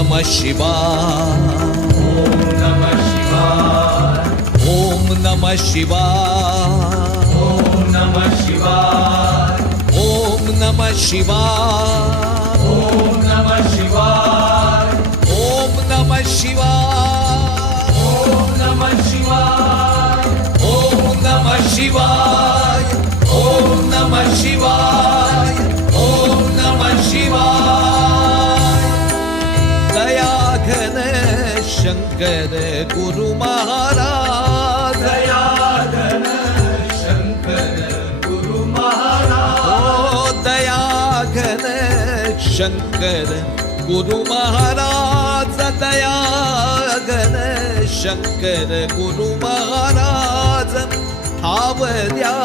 नमः शिवाय, ओम नमः शिवाय, ओम नमः शिवाय, ओम नमः शिवाय, ओम नमः शिवाय, ओम नमः शिवाय, ओम नमः शिवाय, ओम नमः शिवाय, ओम नमः शिवाय, ओम नमः शिवाय, ओम नमः शिवाय। दया घन शंकर गुरु महाराज, दया घन शंकर गुरु महाराज, ओ दया घन शंकर गुरु महाराज, दया घन शंकर गुरु महाराज, ठावल्या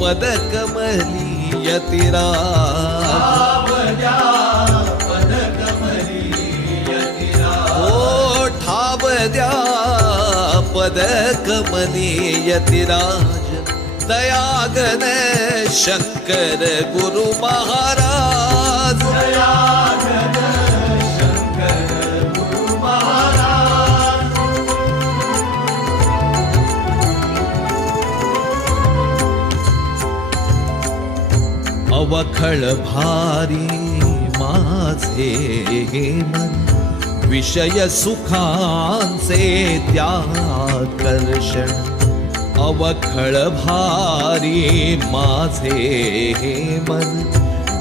पदकमली यतिराज, आवद्या पदकमली यतिराज, ओ ठावल्या पदकमली यतिराज, दया घन शंकर गुरु महाराज, दया घन शंकर गुरु महाराज, अवखळ भारी माझे हे मन, विषय सुखांचे त्याकर्षण, अवखळ भारी माझे हे मन,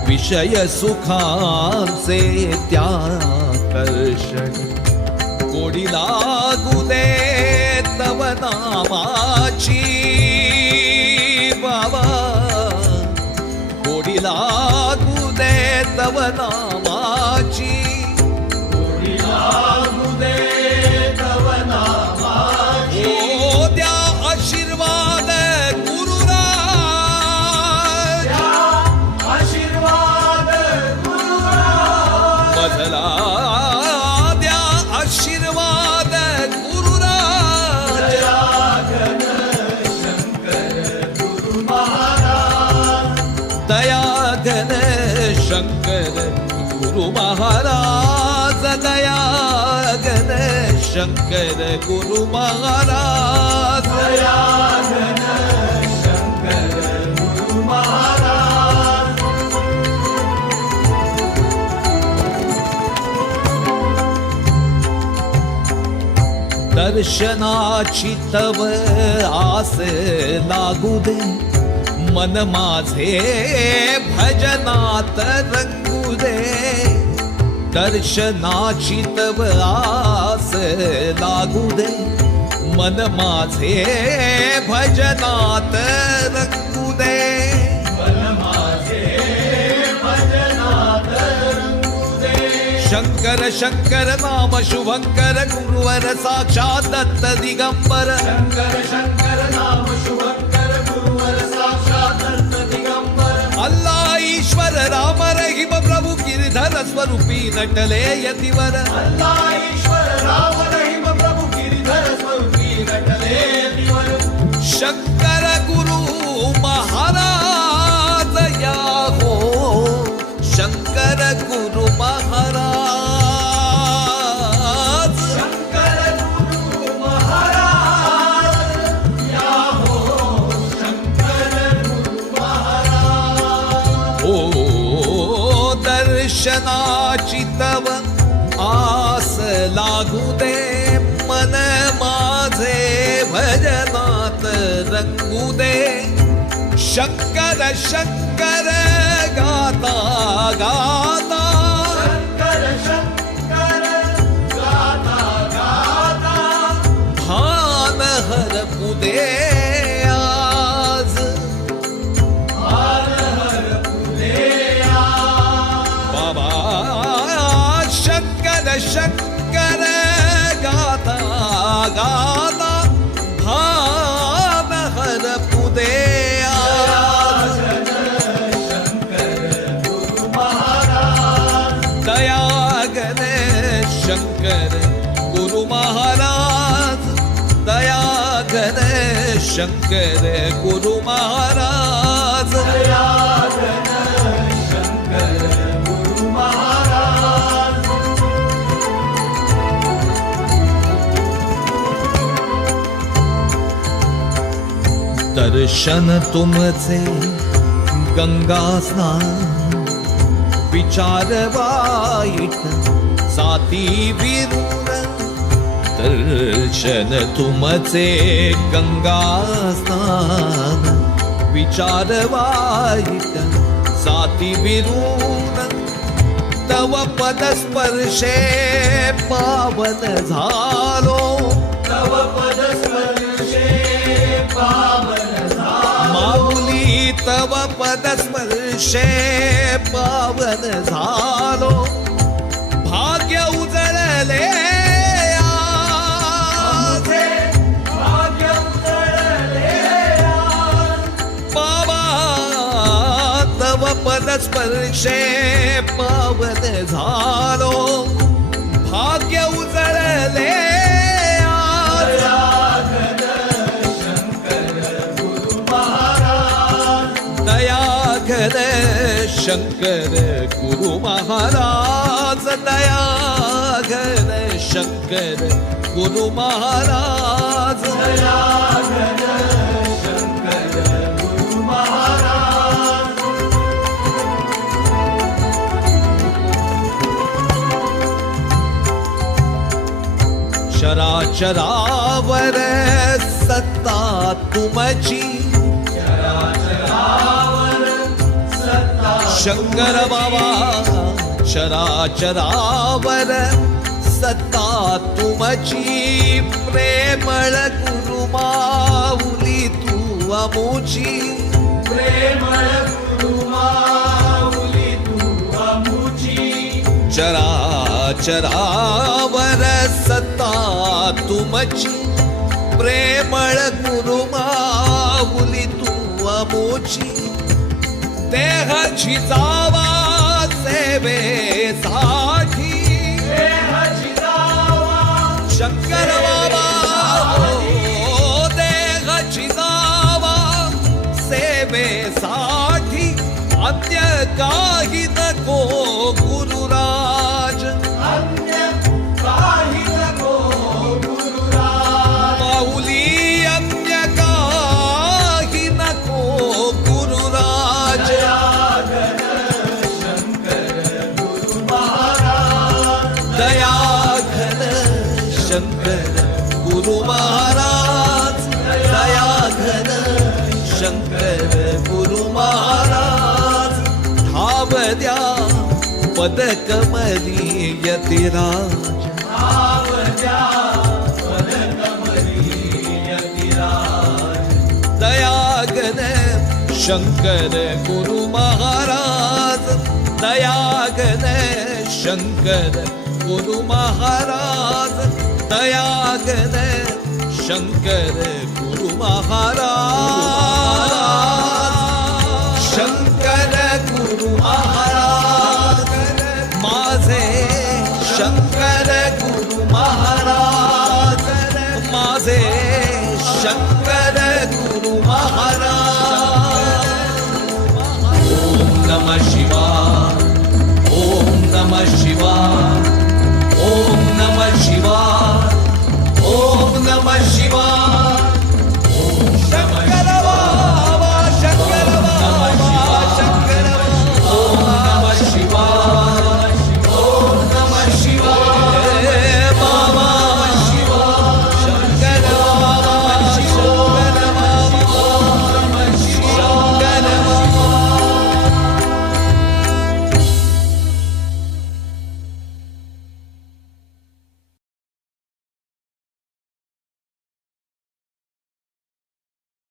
विषय सुखांचे त्याकर्षण, गोडी लागू दे तव नामाची बाबा, गोडी लागू दे तव नामाची, गोडी लागू दे तव नामाची, ओ द्या आशीर्वाद गुरुराज, द्या आशीर्वाद गुरुराज, मधला द्या आशीर्वाद गुरुराज, दया घन शंकर गुरु महाराज, दया घन शंकर गुरु महाराज, दया घन शंकर गुरु महाराज, दया घन शंकर गुरु महाराज, दर्शनाची तव आस लागू दे, मन माझे भजनात रंगू दे, दर्शनाची तव आस लागू दे, मन माझे भजनात रंगू दे, मन माझे भजनात रंगू दे, शंकर शंकर नाम शुभंकर गुरुवर साक्षात दत्त दिगंबर, शंकर शंकर नाम शुभंकर गुरुवर साक्षात दत्त दिगंबर, अल्लाह ईश्वर राम रहीम प्रभु गिरधर स्वरूपी नटले यतिवर, अल्लाह ईश्वर राम रहीम प्रभु गिरिधर स्वरूपी नटले दिवर, शंकर गुरु महाराज या हो, शंकर गुरु महाराज, शंकर गुरु महाराज या हो, शंकर गुरु महाराज, ओ दर्शनाची तव आस लागू दे, मन माझे भजनात रंगू दे, शंकर शंकर गाता गाता, शंकर शंकर गाता गाता, भान हरपू दे आज, भान हरपू दे आज, बाबा शंकर शंकर गाता गाता, भान हरपू दे आज, शंकर गुरु महाराज, दया घन शंकर गुरु महाराज, दया घन शंकर गुरु महाराज, दया घन शंकर गुरु महाराज, दर्शन तुमचे गंगा स्नान विचार वाईट साती विरून दर्शन तुमचे गंगा स्नान विचार वाईट साती विरून तव पद स्पर्शे पावन झालो तव पद स्पर्शे पावन झालो माऊली तव पद स्पर्शे पावन झालो भाग्य उजळले आमचे भाग्य उजळले बाबा तव पद स्पर्शे पावन झालो भाग्य उजळले दयाघन शंकर गुरु महाराज दयाघन शंकर गुरु महाराज दयाघन शंकर गुरु महाराज चराचरावर सत्ता तुमची शंकर बाबा चराचरावर सत्ता तुमची प्रेमळ गुरु माऊली तू अमुची प्रेमळ गुरु माऊली तू अमुची चराचरावर सत्ता तुमची प्रेमळ गुरु माऊली तू अमुची देहाची जावा सेवेसाठी देहाची जावा शंकर बाबा हो देहाची जावा सेवेसाठी अन्य काही नको गुरुराज अन्य काही नको गुरुराज माऊली अन्य काही नको गुरुराज दयाघन शंकर गुरु महाराज दयाघन शंकर गुरु महाराज दयाघन शंकर गुरु महाराज ठाव द्या पदकमली यतिराज भाव द्या पदकमली यतिराज दयाघन शंकर गुरु महाराज दयाघन शंकर गुरु महाराज दयाघन शंकर गुरु महाराज शंकर गुरु महाराज माझे शंकर गुरु महाराज माझे शंकर गुरु महाराज ओम नमः शिवाय ओम नमः शिवाय ओम नमः शिवाय